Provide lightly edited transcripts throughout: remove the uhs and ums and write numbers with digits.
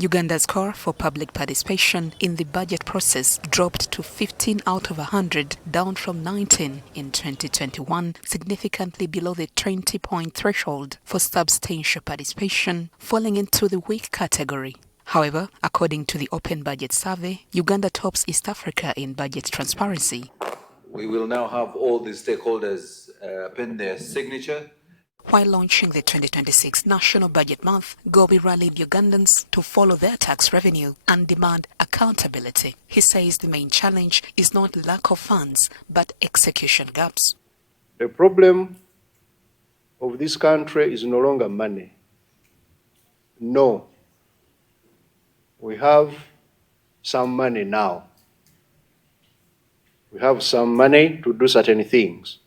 Uganda's score for public participation in the budget process dropped to 15 out of 100, down from 19 in 2021, significantly below the 20-point threshold for substantial participation, falling into the weak category. However, according to the Open Budget Survey, Uganda tops East Africa in budget transparency. We will now have all the stakeholders pen their signature. While launching the 2026 National Budget Month, Gobi rallied Ugandans to follow their tax revenue and demand accountability. He says the main challenge is not lack of funds, but execution gaps. The problem of this country is no longer money. No. We have some money now. We have some money to do certain things.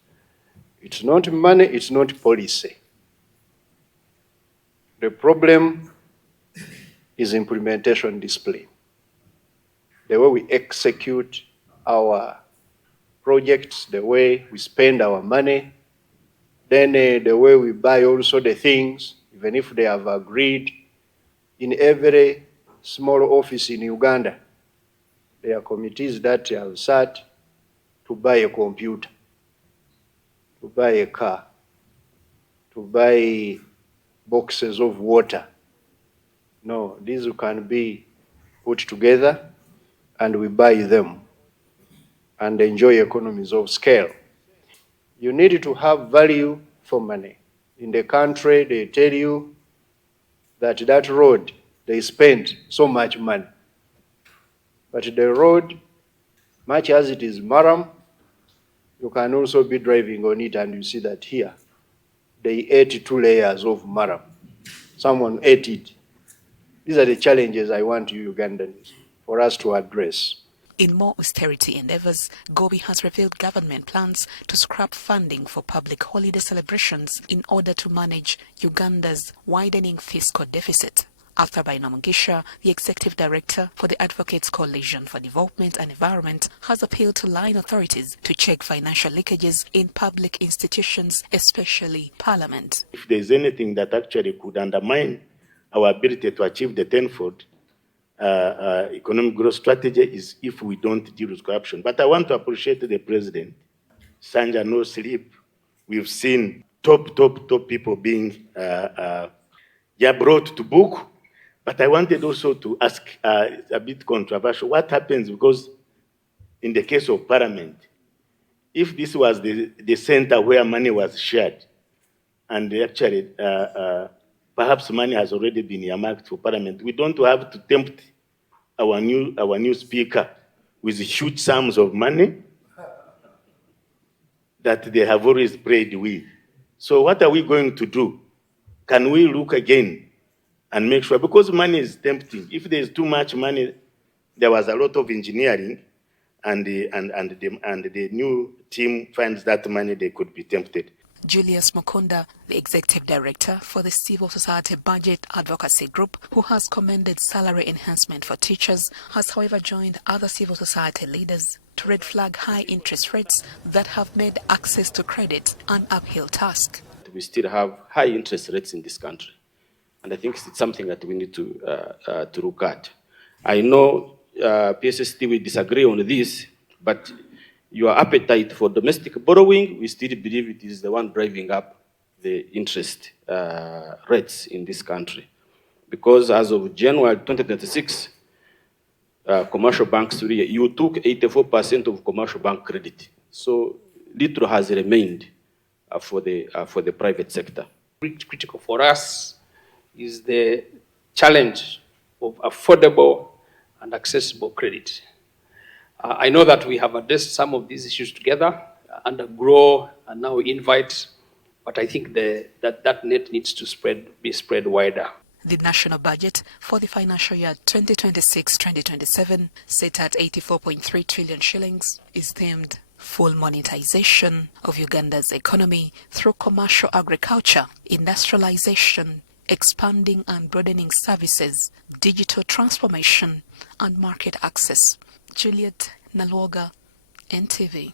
It's not money, it's not policy. The problem is implementation discipline. The way we execute our projects, the way we spend our money, then the way we buy also the things, even if they have agreed. In every small office in Uganda, there are committees that have sat to buy a computer, to buy a car, to buy boxes of water. No, these can be put together and we buy them and enjoy economies of scale. You need to have value for money. In the country, they tell you that that road, they spent so much money. But the road, much as it is maram, you can also be driving on it and you see that here, they ate 2 layers of maram. Someone ate it. These are the challenges I want you Ugandans for us to address. In more austerity endeavors, Gobi has revealed government plans to scrap funding for public holiday celebrations in order to manage Uganda's widening fiscal deficit. After Bainam Mugisha, the executive director for the Advocates Coalition for Development and Environment, has appealed to line authorities to check financial leakages in public institutions, especially Parliament. If there is anything that actually could undermine our ability to achieve the tenfold economic growth strategy is if we don't deal with corruption. But I want to appreciate the president. Sanja no sleep. We've seen top people being brought to book. But I wanted also to ask a bit controversial, what happens because in the case of Parliament, if this was the center where money was shared, and actually perhaps money has already been earmarked for Parliament, we don't have to tempt our new speaker with huge sums of money that they have always prayed with. So what are we going to do? Can we look again and make sure, because money is tempting. If there is too much money, there was a lot of engineering, and the new team finds that money, they could be tempted. Julius Mukunda, the executive director for the Civil Society Budget Advocacy Group, who has commended salary enhancement for teachers, has however joined other civil society leaders to red flag high interest rates that have made access to credit an uphill task. We still have high interest rates in this country. And I think it's something that we need to look at. I know PSST will disagree on this, but your appetite for domestic borrowing, we still believe it is the one driving up the interest rates in this country. Because as of January 2026, commercial banks, you took 84% of commercial bank credit. So little has remained for the private sector. Critical for us is the challenge of affordable and accessible credit. I know that we have addressed some of these issues together under GROW and now Invite, but I think that net needs to be spread wider. The national budget for the financial year 2026-2027, set at 84.3 trillion shillings, is themed full monetization of Uganda's economy through commercial agriculture, industrialization, expanding and broadening services, digital transformation, and market access. Juliet Nalwoga, NTV.